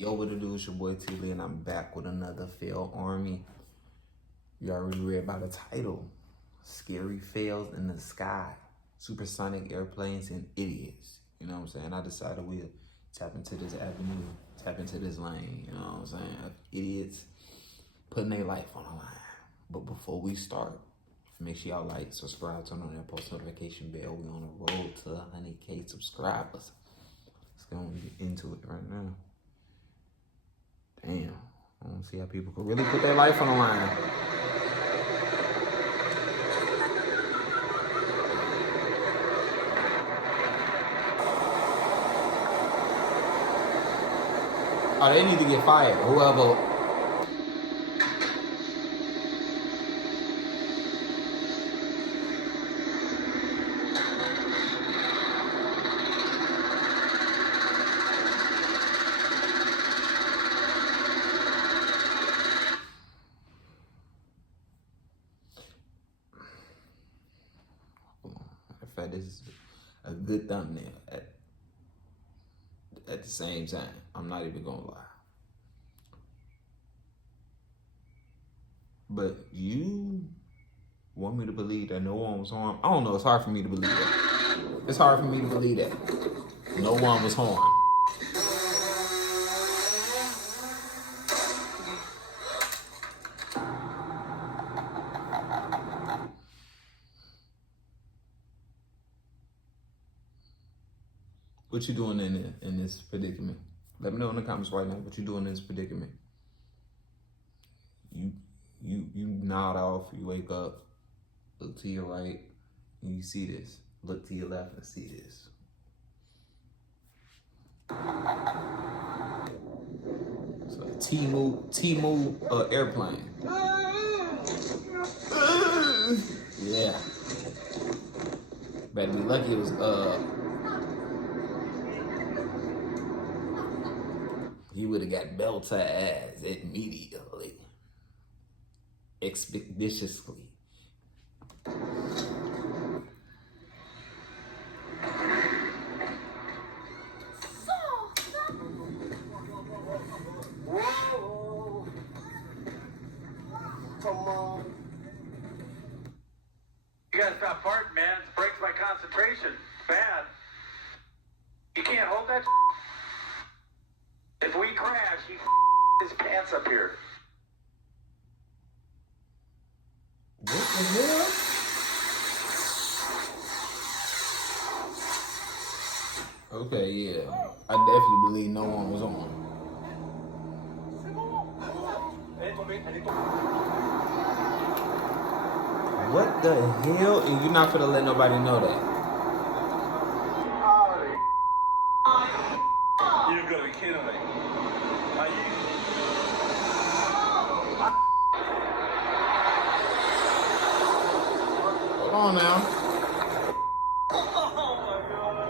Yo, what it do? It's your boy IamTeeLee, and I'm back with another failed army. You already read by the title. Scary fails in the sky. Supersonic airplanes and idiots. You know what I'm saying? I decided we'll tap into this avenue, tap into this lane. You know what I'm saying? Idiots putting their life on the line. But before we start, make sure y'all like, subscribe, turn on that post notification bell. We on the road to 100K subscribers. Let's go and get into it right now. Damn, I don't see how people could really put their life on the line. Oh, they need to get fired. Whoever. In fact, this is a good thumbnail at the same time. I'm not even gonna lie. But you want me to believe that no one was harmed? I don't know, it's hard for me to believe that. It's hard for me to believe that no one was harmed. What you doing in this predicament? Let me know in the comments right now what you doing in this predicament. You nod off, you wake up, look to your right, and you see this. Look to your left and see this. So T-move airplane. Yeah. Better be lucky it was you would have got belt to ass immediately. Expeditiously. Whoa. Come on. You gotta stop farting, man. It breaks my concentration. Bad. You can't hold that. If we crash, he his pants up here. What the hell? Okay, yeah. I definitely believe no one was on. What the hell? And you're not gonna let nobody know that. You've got to be kidding me. Are you? Hold on now. Oh my God.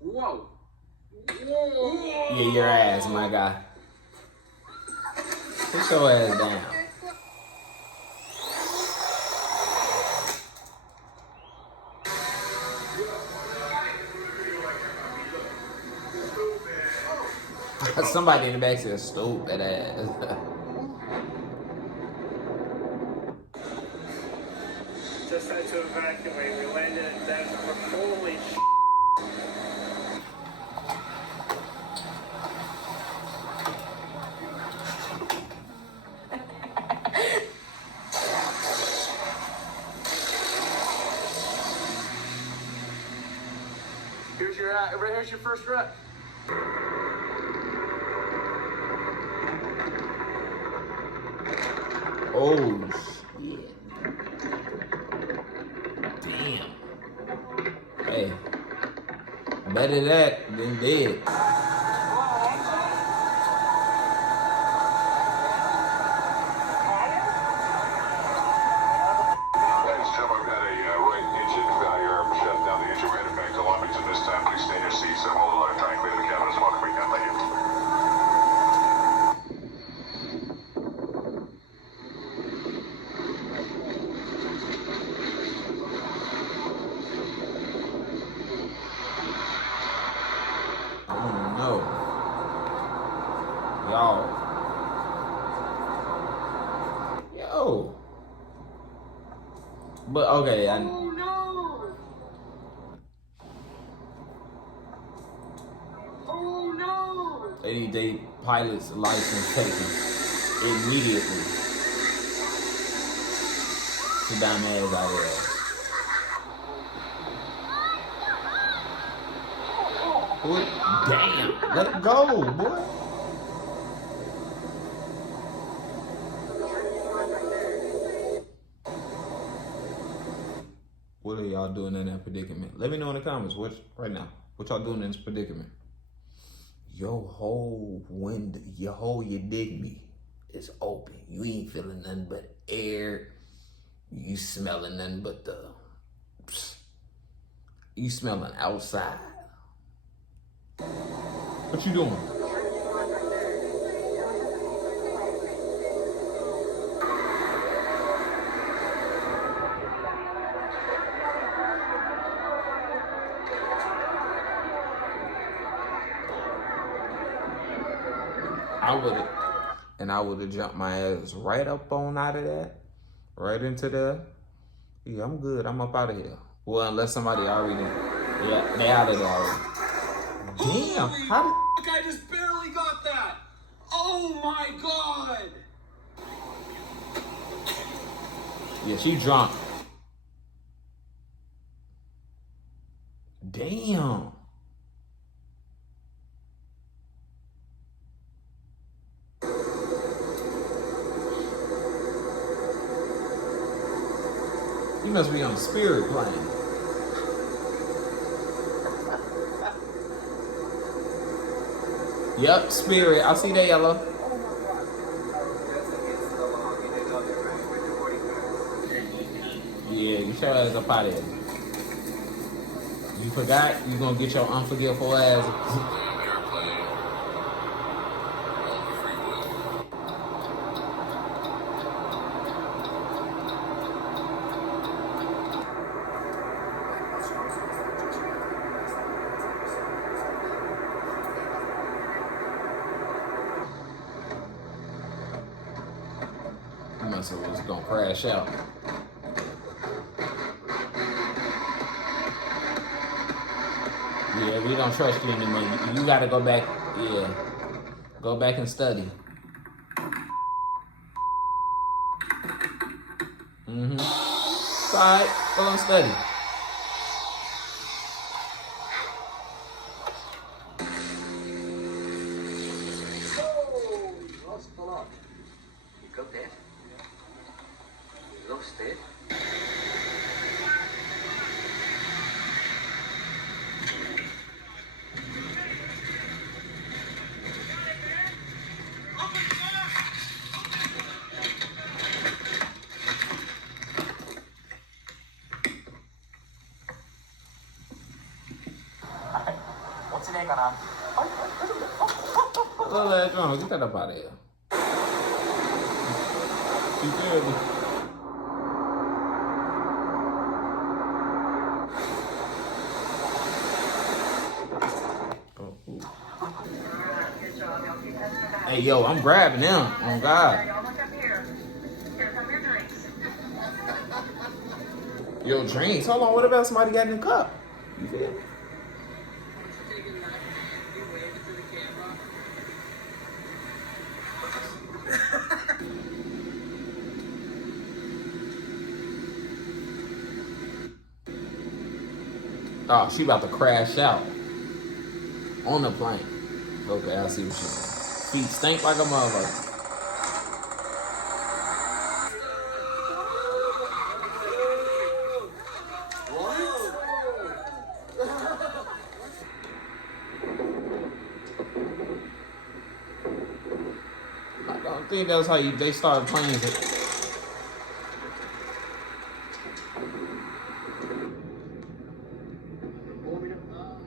Wow. Whoa. Yeah, your ass, my guy. Put your ass down. Somebody in the back said stupid ass. Just had to evacuate. We landed in Denver. Holy sh**. Here's your first wreck. Oh shit. Damn. Hey. Better that than dead. But okay, Oh no! Oh no! they pilot's license taken immediately. Sit down ass out of there. Boy, damn, let it go, boy. What are y'all doing in that predicament? Let me know in the comments right now. What y'all doing in this predicament? Your whole window, you dig me, is open. You ain't feeling nothing but air. You smelling nothing but you smelling outside. What you doing? I would have jumped my ass right up on out of that, right into there. Yeah, I'm good. I'm up out of here. Well, unless somebody already, yeah, they out of there already. Damn, how did? I just barely got that. Oh my god. Yeah, she drunk. Damn. You must be on Spirit plane. Yep, Spirit. I see that yellow. Yeah, you your ass up out of here. You forgot you gonna get your unforgivable ass. You must have was gonna crash out. Yeah, we don't trust you anymore. You gotta go back. Yeah, go back and study. It's all right. Go and study. Oh, lost a lot. You got that? You lost it? Get that up out of here. You feel me? Hey, yo, I'm grabbing them. Oh, God. Yo, drinks. Hold on. What about somebody got in the cup? You feel me? Oh, she about to crash out on the plane. Okay, I see what she doing. Feet stink like a motherfucker. I don't think that's how they start playing it.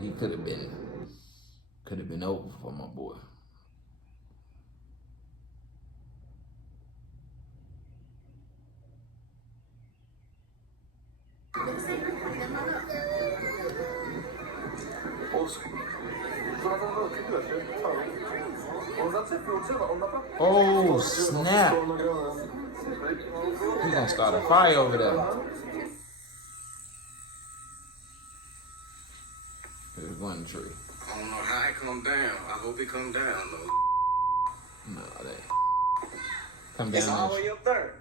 He could have been over for my boy. Oh snap! He's gonna start a fire over there. one tree. I don't know how it come down. I hope it come down, though. No, that come It's down. all the way up there.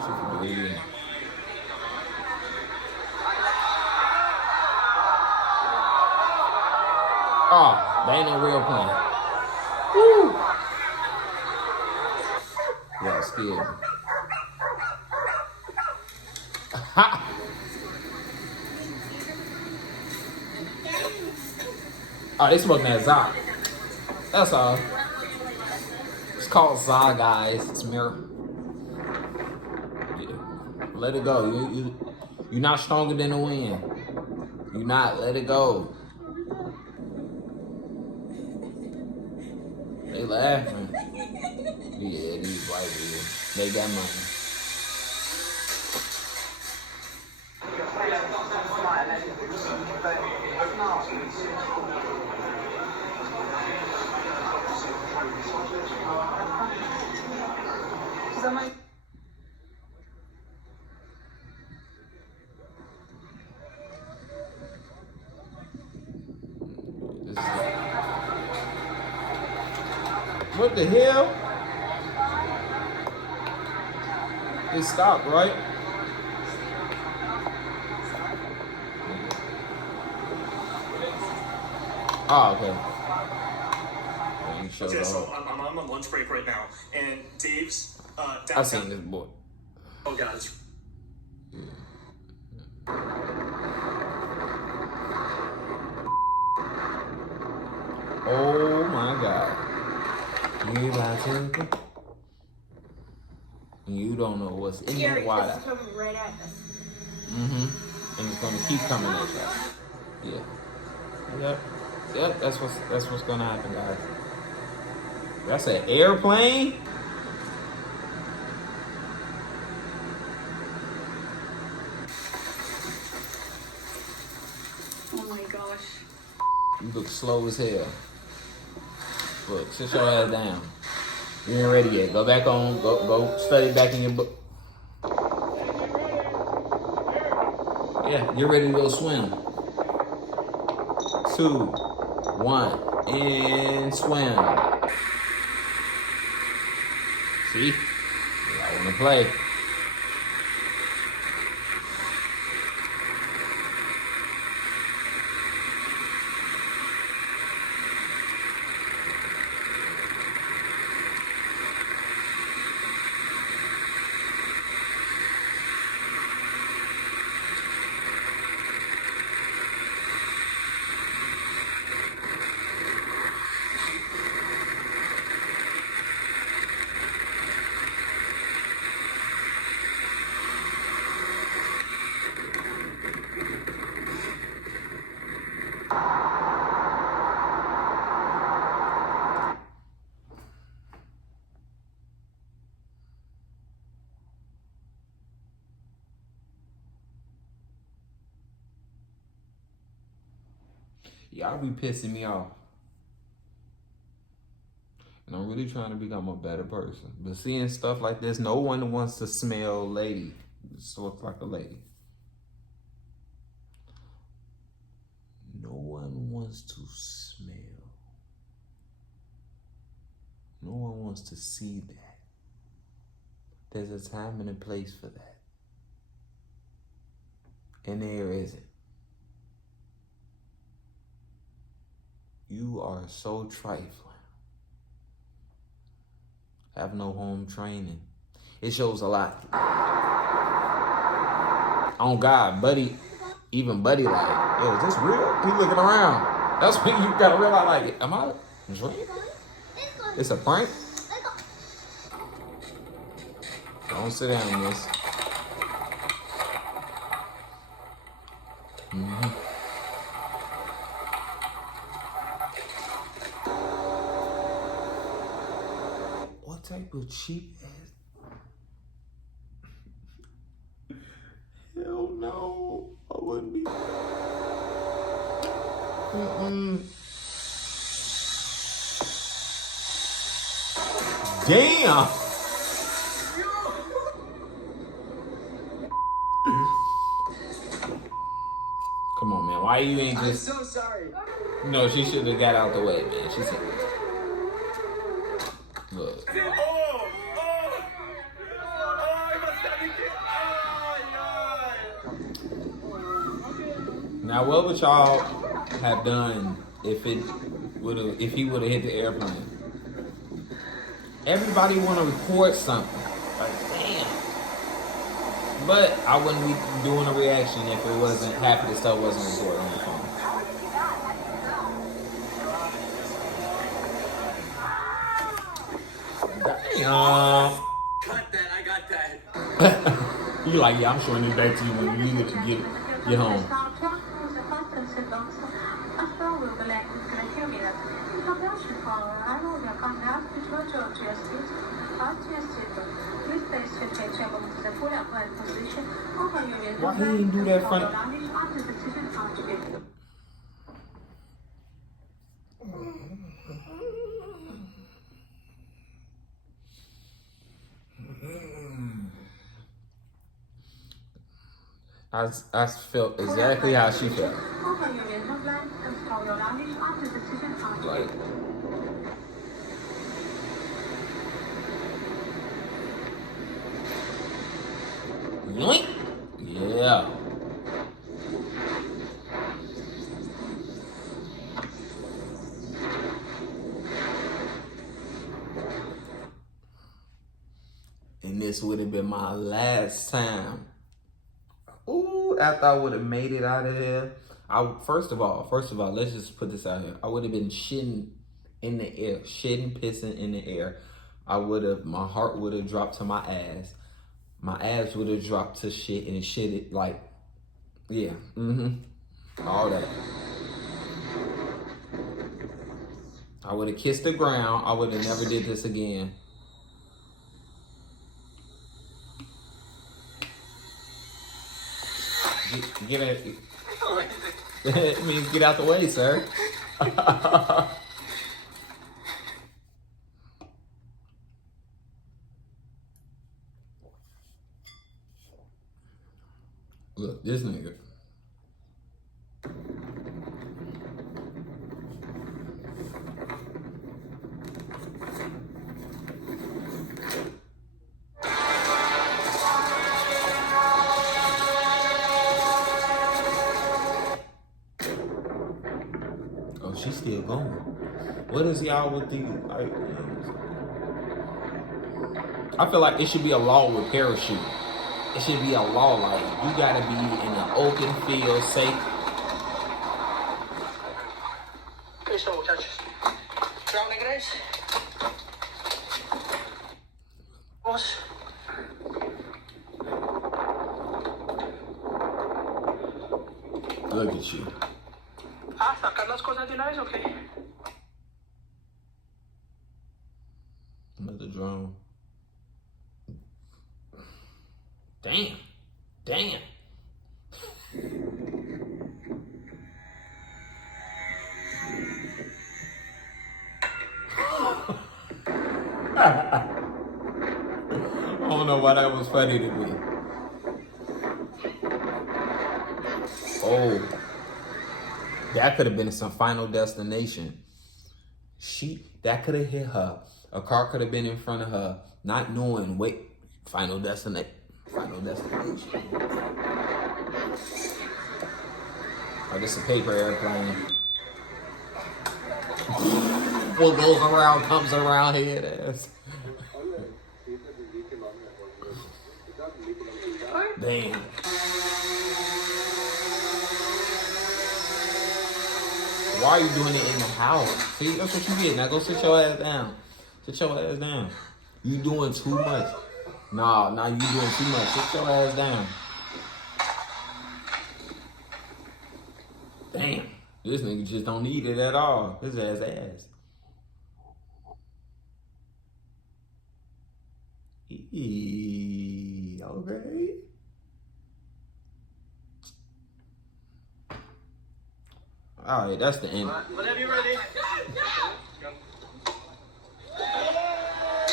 She can believe it. Oh, that ain't no real plane. Woo! Yeah, it scared me. Ha! Oh, they smoking that Za. That's all. It's called Za, guys. It's mirror. Yeah. Let it go. You're not stronger than the wind. You're not. Let it go. They laughing. Yeah, these white people. They got money. This is what the hell? It stopped, right? Oh, okay. Okay, so I'm on my lunch break right now, and Dave's downtown. I've seen this boy. Oh God, it's Oh my God. You about to? You don't know what's in that water. It's coming right at us. Mm-hmm. And it's gonna keep coming at you. Yeah. Yep. Yep. That's what's gonna happen, guys. That's an airplane. Oh my gosh. You look slow as hell. Look, sit your ass down. You ain't ready yet. Go back on. Go study back in your book. Yeah, get ready to go swim. 2, 1, and swim. See? I wanna play. Y'all be pissing me off. And I'm really trying to become a better person. But seeing stuff like this, no one wants to smell lady. This looks like a lady. No one wants to smell. No one wants to see that. There's a time and a place for that. And there isn't. You are so trifling. Have no home training. It shows a lot. On God, Buddy, even Buddy like, yo, is this real? He looking around. That's when you gotta realize, like, am I dreaming? It's a prank? Don't sit down, miss. Mm-hmm. What type of cheap ass? Hell no. no, I wouldn't be. Mm-mm. Damn. Come on, man. Why you ain't just? I'm so sorry. No, she should have got out the way, man. She said, "Look, Oh, I must have been kidding. now what would y'all have done if he would have hit the airplane? Everybody want to record something. Like, damn. But I wouldn't be doing a reaction if it wasn't half of the stuff wasn't recorded on the phone. Damn. Cut that. I got that. You like, yeah, I'm showing this back to you when you get home. Why he didn't do that front? I felt exactly how she felt. Like, yoink. Yeah. And this would have been my last time. Ooh, after I would have made it out of there. First of all, let's just put this out here. I would have been shitting in the air, pissing in the air. My heart would have dropped to my ass. My ass would have dropped to shit and shit like, yeah, all that. I would have kissed the ground. I would have never did this again. Get it. It means get out the way, sir. Look, this nigga. Oh, she's still going. What is y'all with the like? I feel like it should be a law with parachute. It should be a law like you gotta be in an open field, safe. Listo, muchachos. Down, guys. Vamos. Look at you. Ah, sacar las cosas de una vez, ¿o qué? Another drone. Damn. Damn. I don't know why that was funny to me. Oh, that could have been some Final Destination. That could have hit her. A car could have been in front of her, not knowing. Wait, Final Destination. Oh, this is a paper airplane. What goes around comes around head ass. Damn. Why are you doing it in the house? See, that's what you get. Now go sit your ass down. Sit your ass down. You doing too much. Nah, you doing too much. Sit your ass down. Damn. This nigga just don't need it at all. His ass. Okay. All right, that's the end. Whenever you're ready.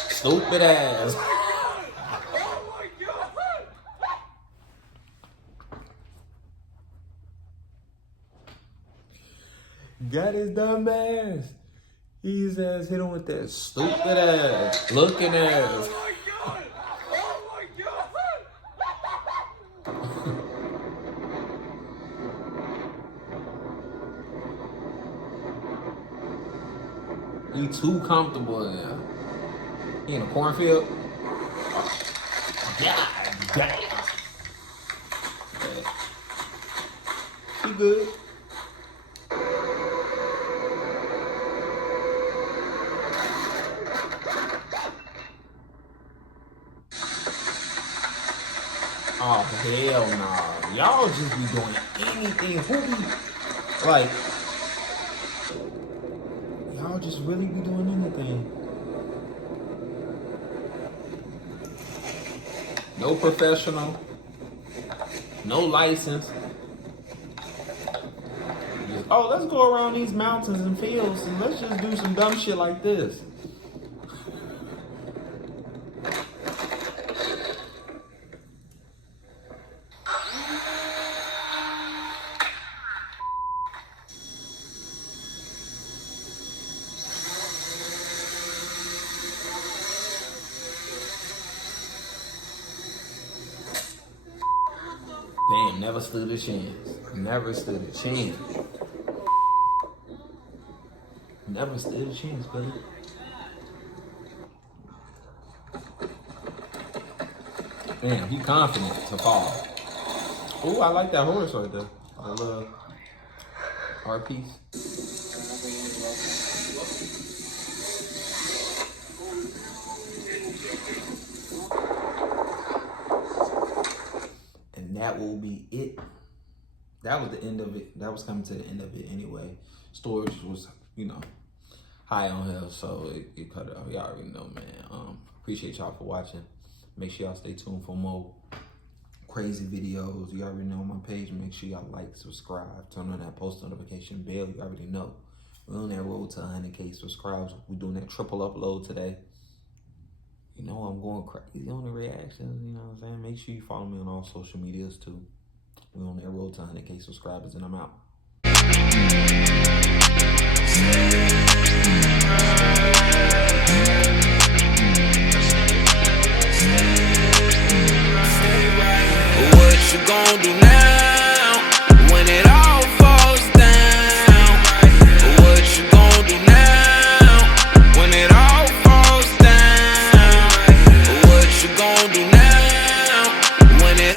Stupid ass. Got his dumb ass. His ass hit him with that stupid ass, looking ass. He too comfortable in there. He in a cornfield. God damn. He good. Oh hell no. Y'all just be doing anything. Who be like y'all just really be doing anything. No professional. No license. Just, oh, let's go around these mountains and fields and let's just do some dumb shit like this. Damn, never stood a chance. Never stood a chance. Never stood a chance, buddy. Damn, he confident to fall. Ooh, I like that horse right there. A little art piece. That will be it. That was the end of it. That was coming to the end of it anyway. Storage was, you know, high on hell, so it cut it off. Y'all already know, man. Appreciate y'all for watching. Make sure y'all stay tuned for more crazy videos. You already know on my page. Make sure y'all like, subscribe, turn on that post notification bell. You already know. We're on that road to 100K subscribers. We're doing that triple upload today. You know, I'm going crazy on the reactions, you know what I'm saying? Make sure you follow me on all social medias too. We're on that road to 100K subscribers and I'm out.